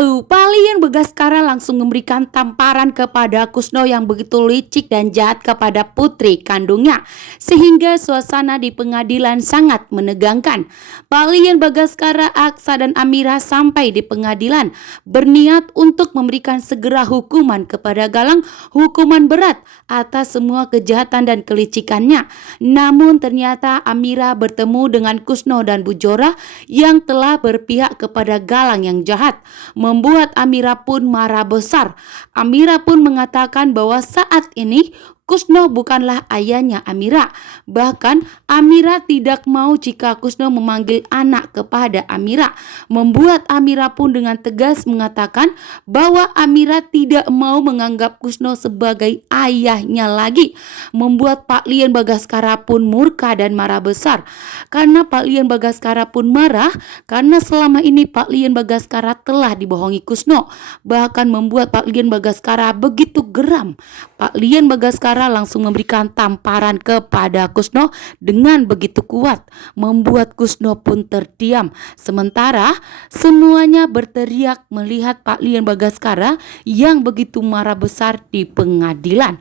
Tahu, Palian Bagaskara langsung memberikan tamparan kepada Kusno yang begitu licik dan jahat kepada putri kandungnya, sehingga suasana di pengadilan sangat menegangkan. Palian Bagaskara, Aksa dan Amira sampai di pengadilan berniat untuk memberikan segera hukuman kepada Galang, hukuman berat atas semua kejahatan dan kelicikannya. Namun ternyata Amira bertemu dengan Kusno dan Bujora yang telah berpihak kepada Galang yang jahat, membuat Amira pun marah besar. Amira pun mengatakan bahwa saat ini Kusno bukanlah ayahnya Amira. Bahkan Amira tidak mau jika Kusno memanggil anak kepada Amira, membuat Amira pun dengan tegas mengatakan bahwa Amira tidak mau menganggap Kusno sebagai ayahnya lagi, membuat Pak Lian Bagaskara pun murka dan marah besar. Karena Pak Lian Bagaskara pun marah karena selama ini Pak Lian Bagaskara telah dibohongi Kusno, bahkan membuat Pak Lian Bagaskara begitu geram. Pak Lian Bagaskara langsung memberikan tamparan kepada Kusno dengan begitu kuat, membuat Kusno pun terdiam. Sementara semuanya berteriak melihat Pak Lian Bagaskara yang begitu marah besar di pengadilan.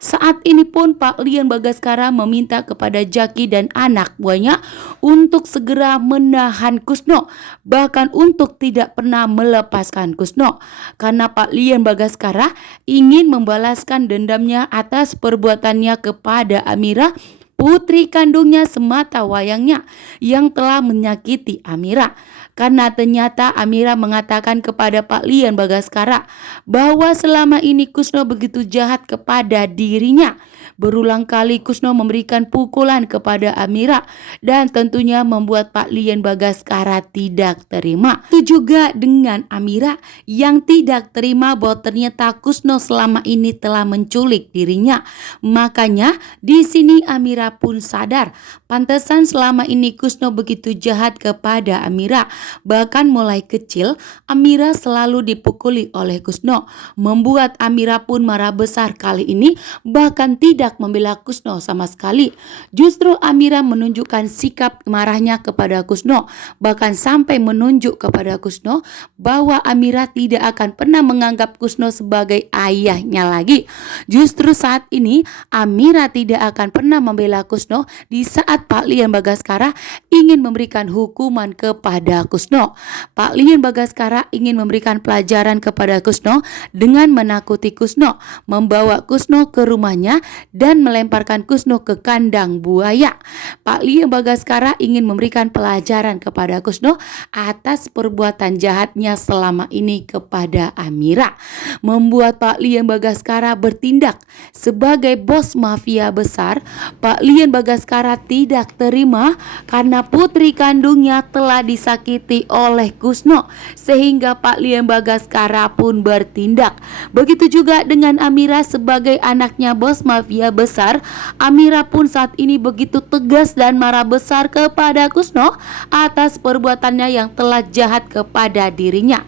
Saat ini pun Pak Lian Bagaskara meminta kepada Jaki dan anak buahnya untuk segera menahan Kusno, bahkan untuk tidak pernah melepaskan Kusno, karena Pak Lian Bagaskara ingin membalaskan dendamnya atas perbuatannya kepada Amira, putri kandungnya semata wayangnya yang telah menyakiti Amira. Karena ternyata Amira mengatakan kepada Pak Lian Bagaskara bahwa selama ini Kusno begitu jahat kepada dirinya. Berulang kali Kusno memberikan pukulan kepada Amira dan tentunya membuat Pak Lian Bagaskara tidak terima. Itu juga dengan Amira yang tidak terima bahwa ternyata Kusno selama ini telah menculik dirinya. Makanya di sini Amira pun sadar, pantesan selama ini Kusno begitu jahat kepada Amira. Bahkan mulai kecil Amira selalu dipukuli oleh Kusno, membuat Amira pun marah besar kali ini, bahkan tidak membela Kusno sama sekali. Justru Amira menunjukkan sikap marahnya kepada Kusno, bahkan sampai menunjuk kepada Kusno bahwa Amira tidak akan pernah menganggap Kusno sebagai ayahnya lagi. Justru saat ini Amira tidak akan pernah membela Kusno di saat Pak Lian Bagaskara ingin memberikan hukuman kepada Kusno. Pak Lian Bagaskara ingin memberikan pelajaran kepada Kusno dengan menakuti Kusno, membawa Kusno ke rumahnya dan melemparkan Kusno ke kandang buaya. Pak Lian Bagaskara ingin memberikan pelajaran kepada Kusno atas perbuatan jahatnya selama ini kepada Amira, membuat Pak Lian Bagaskara bertindak sebagai bos mafia besar. Pak Lian Bagaskara tidak terima karena putri kandungnya telah disakiti oleh Kusno, sehingga Pak Lian Bagaskara pun bertindak. Begitu juga dengan Amira sebagai anaknya bos mafia besar. Amira pun saat ini begitu tegas dan marah besar kepada Kusno atas perbuatannya yang telah jahat kepada dirinya.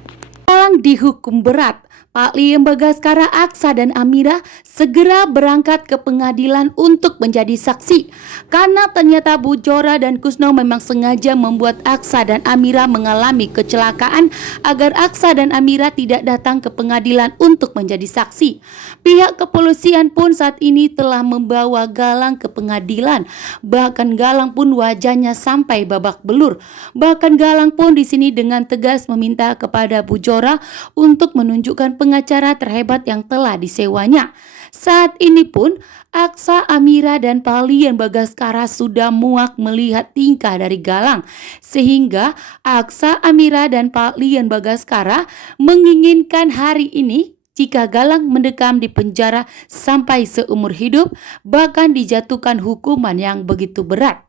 Galang dihukum berat. Pak Lian Bagaskara, Aksa dan Amira segera berangkat ke pengadilan untuk menjadi saksi. Karena ternyata Bujora dan Kusno memang sengaja membuat Aksa dan Amira mengalami kecelakaan agar Aksa dan Amira tidak datang ke pengadilan untuk menjadi saksi. Pihak kepolisian pun saat ini telah membawa Galang ke pengadilan. Bahkan Galang pun wajahnya sampai babak belur. Bahkan Galang pun di sini dengan tegas meminta kepada Bujora untuk menunjukkan pengacara terhebat yang telah disewanya. Saat ini pun Aksa, Amira dan Pak Lian Bagaskara sudah muak melihat tingkah dari Galang, sehingga Aksa, Amira dan Pak Lian Bagaskara menginginkan hari ini jika Galang mendekam di penjara sampai seumur hidup, bahkan dijatuhkan hukuman yang begitu berat.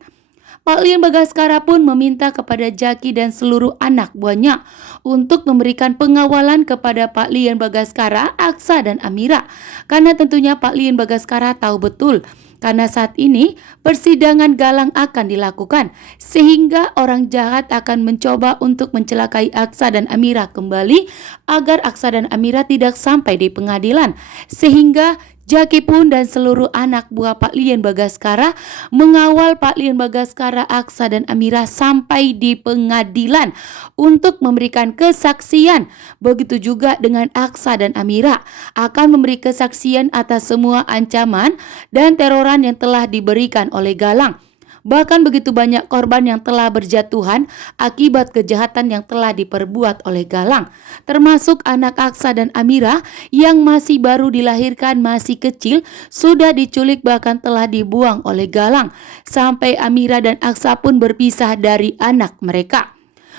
Pak Lian Bagaskara pun meminta kepada Jaki dan seluruh anak buahnya untuk memberikan pengawalan kepada Pak Lian Bagaskara, Aksa dan Amira. Karena tentunya Pak Lian Bagaskara tahu betul karena saat ini persidangan Galang akan dilakukan, sehingga orang jahat akan mencoba untuk mencelakai Aksa dan Amira kembali agar Aksa dan Amira tidak sampai di pengadilan, sehingga Jaki pun dan seluruh anak buah Pak Lian Bagaskara mengawal Pak Lian Bagaskara, Aksa dan Amira sampai di pengadilan untuk memberikan kesaksian. Begitu juga dengan Aksa dan Amira akan memberi kesaksian atas semua ancaman dan teroran yang telah diberikan oleh Galang. Bahkan begitu banyak korban yang telah berjatuhan akibat kejahatan yang telah diperbuat oleh Galang, termasuk anak Aksa dan Amira yang masih baru dilahirkan, masih kecil, sudah diculik bahkan telah dibuang oleh Galang, sampai Amira dan Aksa pun berpisah dari anak mereka.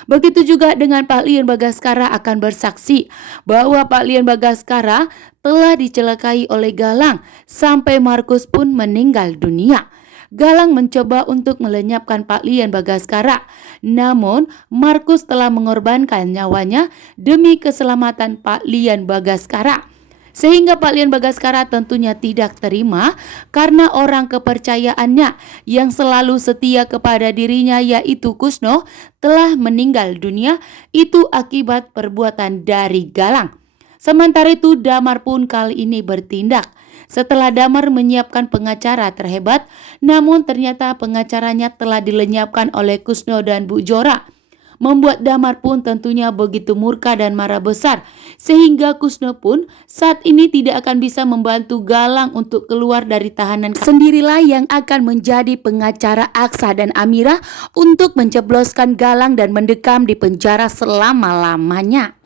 Begitu juga dengan Pak Lian Bagaskara akan bersaksi bahwa Pak Lian Bagaskara telah dicelakai oleh Galang sampai Markus pun meninggal dunia. Galang mencoba untuk melenyapkan Pak Lian Bagaskara, namun Markus telah mengorbankan nyawanya demi keselamatan Pak Lian Bagaskara. Sehingga Pak Lian Bagaskara tentunya tidak terima karena orang kepercayaannya yang selalu setia kepada dirinya, yaitu Kusno, telah meninggal dunia, itu akibat perbuatan dari Galang. Sementara itu Damar pun kali ini bertindak. Setelah Damar menyiapkan pengacara terhebat, namun ternyata pengacaranya telah dilenyapkan oleh Kusno dan Bu Jora, membuat Damar pun tentunya begitu murka dan marah besar, sehingga Kusno pun saat ini tidak akan bisa membantu Galang untuk keluar dari tahanan. Sendirilah yang akan menjadi pengacara Aksa dan Amira untuk menjebloskan Galang dan mendekam di penjara selama-lamanya.